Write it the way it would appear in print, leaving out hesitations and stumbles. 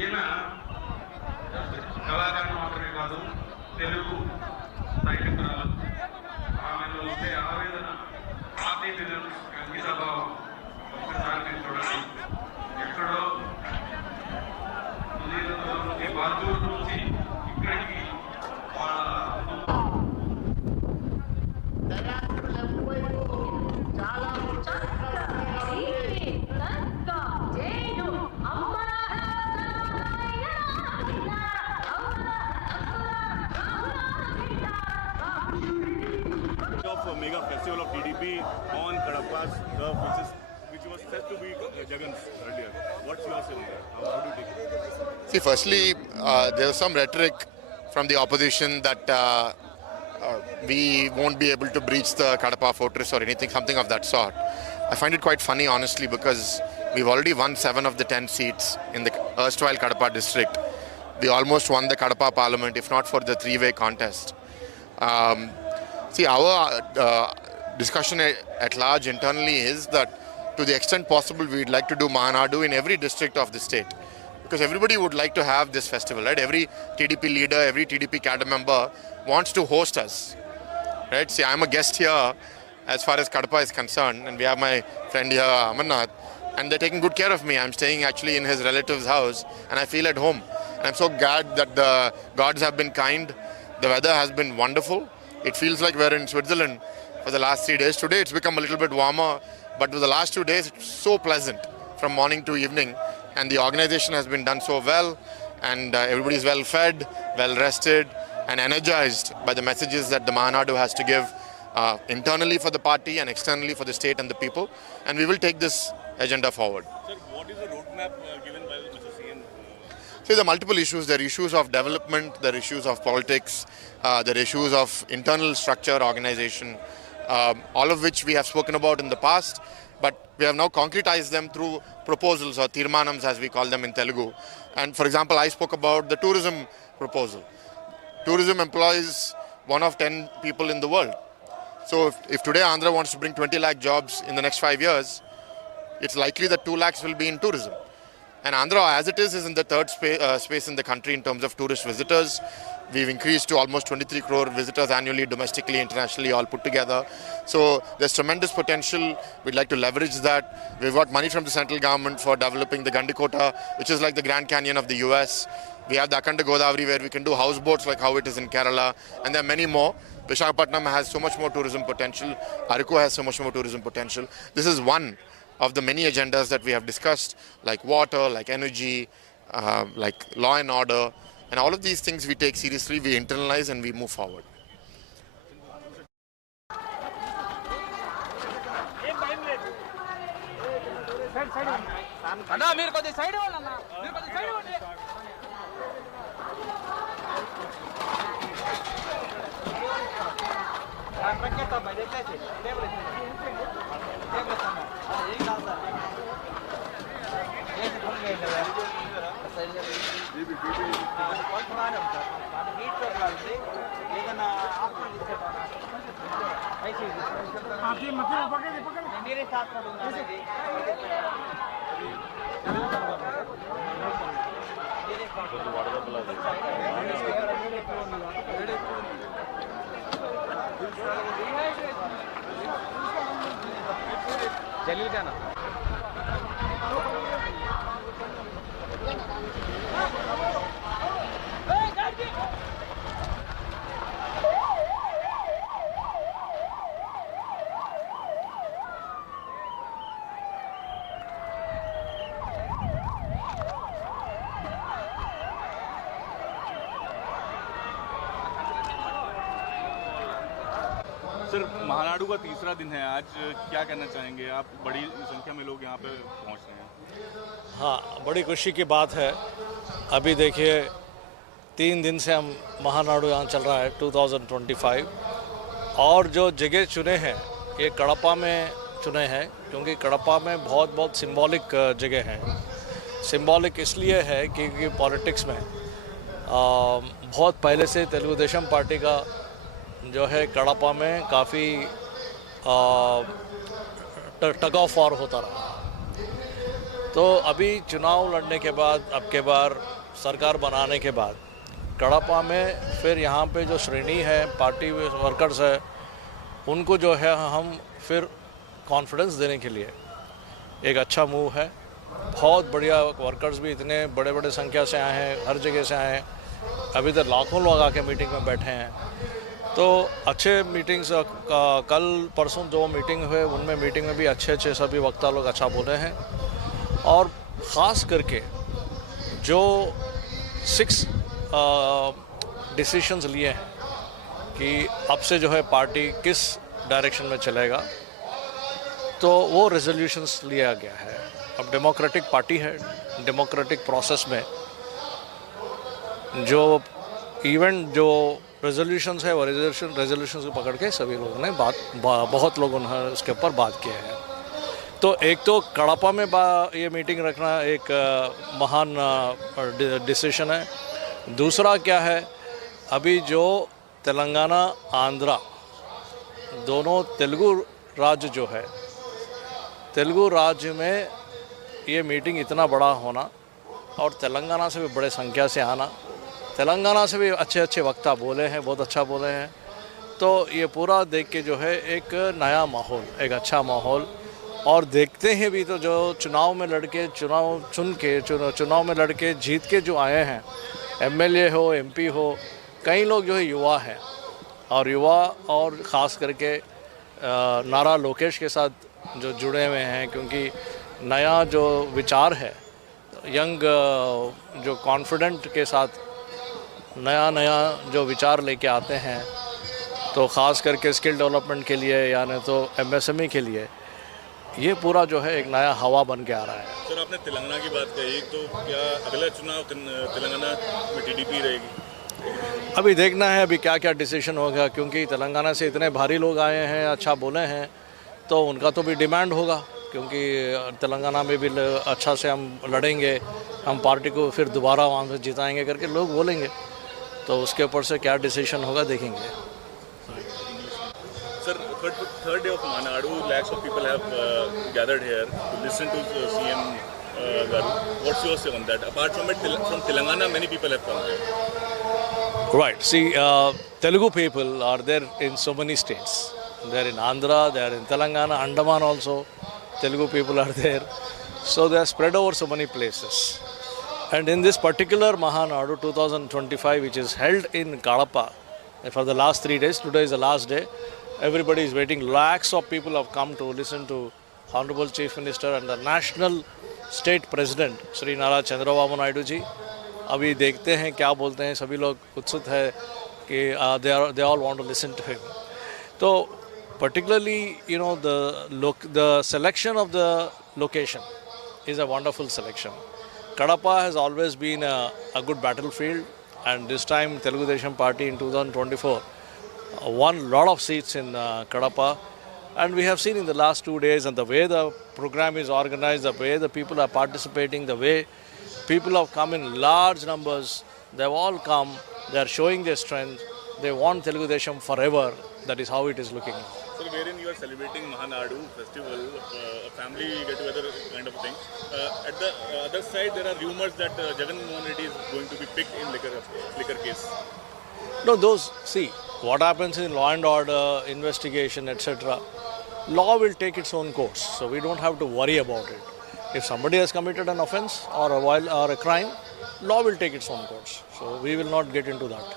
ఈయన కళాకారులు మాత్రమే కాదు, తెలుగు సాహిత్యకారులు. ఆమెలో ఉండే ఆవేదన, ఆత్మీయతను, అంకితభావం ఒక్కసారి మీరు చూడండి. ఎక్కడో సుదీర్ఘ నుంచి బాధ్యుల నుంచి ఇక్కడికి వాళ్ళ of a mega festival of TDP on Kadappa's turf, which was said to be Jagan's earlier. What's your say on that? How do you take it? See, firstly, there was some rhetoric from the opposition that we won't be able to breach the Kadapa fortress or anything, something of that sort. I find it quite funny, honestly, because we've already won 7 of the 10 seats in the erstwhile Kadapa district. We almost won the Kadapa parliament, if not for the three-way contest. See, our discussion at large internally is that to the extent possible, we'd like to do Mahanadu in every district of the state. Because everybody would like to have this festival, right? Every TDP leader, every TDP cadre member wants to host us, right? See, I'm a guest here as far as Kadapa is concerned, and we have my friend here, Amarnath, and they're taking good care of me. I'm staying actually in his relative's house, and I feel at home. And I'm so glad that the gods have been kind. The weather has been wonderful. It feels like we're in Switzerland for the last 3 days. Today it's become a little bit warmer, but for the last 2 days it's so pleasant from morning to evening. And the organization has been done so well, and everybody is well fed, well rested, and energized by the messages that the Mahanadu has to give internally for the party and externally for the state and the people. And we will take this agenda forward. Sir, what is the roadmap given by Mr. CM? See, there are multiple issues. There are issues of development, there are issues of politics, there are issues of internal structure, organization, all of which we have spoken about in the past, but we have now concretized them through proposals, or tirmanams as we call them in Telugu. And for example, I spoke about the tourism proposal. Tourism employs 1 of 10 people in the world. So if today Andhra wants to bring 20 lakh jobs in the next 5 years, it's likely that 2 lakhs will be in tourism. And Andhra, as it is in the third space in the country in terms of tourist visitors. We've increased to almost 23 crore visitors annually, domestically, internationally, all put together. So there's tremendous potential. We'd like to leverage that. We've got money from the central government for developing the Gandikota, which is like the Grand Canyon of the US. We have the Akhanda Godavari, where we can do houseboats like how it is in Kerala. And there are many more. Visakhapatnam has so much more tourism potential. Ariko has so much more tourism potential. This is one of the many agendas that we have discussed, like water, like energy, like law and order. And all of these things we take seriously, we internalize and we move forward. जलील का ना sir, Mahanadu का तीसरा दिन है आज, क्या कहना चाहेंगे आप? बड़ी संख्या में लोग यहाँ पे पहुँच रहे हैं। हाँ, बड़ी खुशी की बात है। अभी देखिए 3 दिन से हम महानाडु यहाँ चल रहा है 2025, और जो जगह चुने हैं ये कड़प्पा में चुने हैं, क्योंकि कड़प्पा में बहुत सिंबॉलिक जगह है। सिंबॉलिक इसलिए है क्योंकि पॉलिटिक्स में बहुत पहले से तेलुगु देशम पार्टी का जो है कड़प्पा में काफ़ी टग ऑफ वॉर होता रहा। तो अभी चुनाव लड़ने के बाद, अब के बार सरकार बनाने के बाद कड़पा में फिर यहाँ पे जो श्रेणी है पार्टी वर्कर्स है, उनको जो है हम फिर कॉन्फिडेंस देने के लिए एक अच्छा मूव है। बहुत बढ़िया वर्कर्स भी इतने बड़े बड़े संख्या से आए हैं, हर जगह से आए हैं। अभी तक लाखों लोग आके मीटिंग में बैठे हैं। तो अच्छे मीटिंग्स कल परसों जो मीटिंग हुए उनमें मीटिंग में भी अच्छे सभी वक्ता लोग अच्छा बोले हैं। और ख़ास करके जो 6 डिसीशंस लिए हैं कि अब से जो है पार्टी किस डायरेक्शन में चलेगा, तो वो रेजोल्यूशंस लिया गया है। अब डेमोक्रेटिक पार्टी है, डेमोक्रेटिक प्रोसेस में जो इवेंट जो रेजोल्यूशंस है वो रेजोल्यूशंस को पकड़ के सभी लोगों ने बहुत लोगों ने उसके ऊपर बात किया है। तो एक तो कड़पा में ये मीटिंग रखना एक महान डिसीजन है। दूसरा क्या है, अभी जो तेलंगाना आंध्रा दोनों तेलुगु राज्य जो है, तेलुगु राज्य में ये मीटिंग इतना बड़ा होना और तेलंगाना से भी बड़े संख्या से आना, तेलंगाना से भी अच्छे वक्ता बोले हैं, बहुत अच्छा बोले हैं। तो ये पूरा देख के जो है एक नया माहौल, एक अच्छा माहौल। और देखते हैं भी तो जो चुनाव में लड़के चुनाव में लड़के जीत के जो आए हैं, एमएलए हो, एमपी हो, कई लोग जो है युवा हैं और ख़ास करके नारा लोकेश के साथ जो जुड़े हुए हैं, क्योंकि नया जो विचार है, यंग जो कॉन्फिडेंट के साथ नया जो विचार लेके आते हैं, तो ख़ास करके स्किल डेवलपमेंट के लिए यानी तो एमएसएमई के लिए ये पूरा जो है एक नया हवा बन के आ रहा है। सर, आपने तेलंगाना की बात कही, तो क्या अगला चुनाव तेलंगाना में टीडीपी रहेगी? अभी देखना है अभी क्या क्या डिसीजन होगा, क्योंकि तेलंगाना से इतने भारी लोग आए हैं, अच्छा बोले हैं, तो उनका तो भी डिमांड होगा, क्योंकि तेलंगाना में भी अच्छा से हम लड़ेंगे, हम पार्टी को फिर दोबारा वहाँ से जिताएंगे करके लोग बोलेंगे। तो उसके ऊपर से क्या डिसीजन होगा देखेंगे। Sir, third day of Mahanadu, lakhs of people have gathered here to listen to CM Garu. What's your say on that? Apart from it, from Telangana, many people have come here. Right. See, Telugu people are there in so many states. They are in Andhra, they are in Telangana, Andaman also. Telugu people are there. So they are spread over so many places. And in this particular Mahanadu 2025, which is held in Kadapa for the last 3 days, today is the last day. Everybody is waiting. Lakhs of people have come to listen to Honorable Chief Minister and the National State President Shri Nara Chandrababu Naidu ji. अभी देखते हैं क्या बोलते हैं, सभी लोग उत्सुक है कि they all want to listen to him. So particularly, you know, the selection of the location is a wonderful selection. Kadapa has always been a good battlefield, and this time Telugu Desam Party in 2024 won a lot of seats in Kadapa, and we have seen in the last 2 days and the way the program is organized, the way the people are participating, the way people have come in large numbers. They've all come, they are showing their strength, they want Telugu Desam forever. That is how it is looking. So wherein you are celebrating Mahanadu festival, a family get-together kind of thing. At the other side, there are rumors that Jagan Mohan Reddy is going to be picked in liquor case. No, see, what happens in law and order, investigation, etc. Law will take its own course, so we don't have to worry about it. If somebody has committed an offense or a crime, law will take its own course. So we will not get into that.